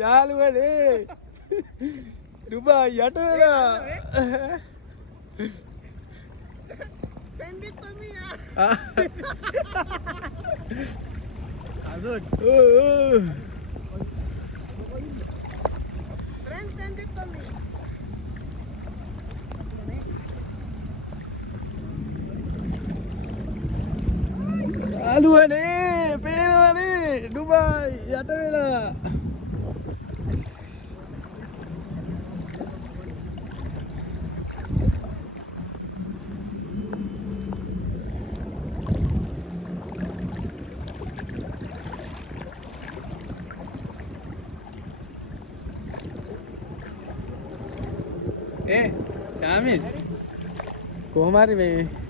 යාළුවනේ දුබායි යට වෙලා Send it for me. Friend, send it for me. යාළුවනේ පේනවනේ දුබායි යට වෙලා ශාමිල් කොහොම හරි මේ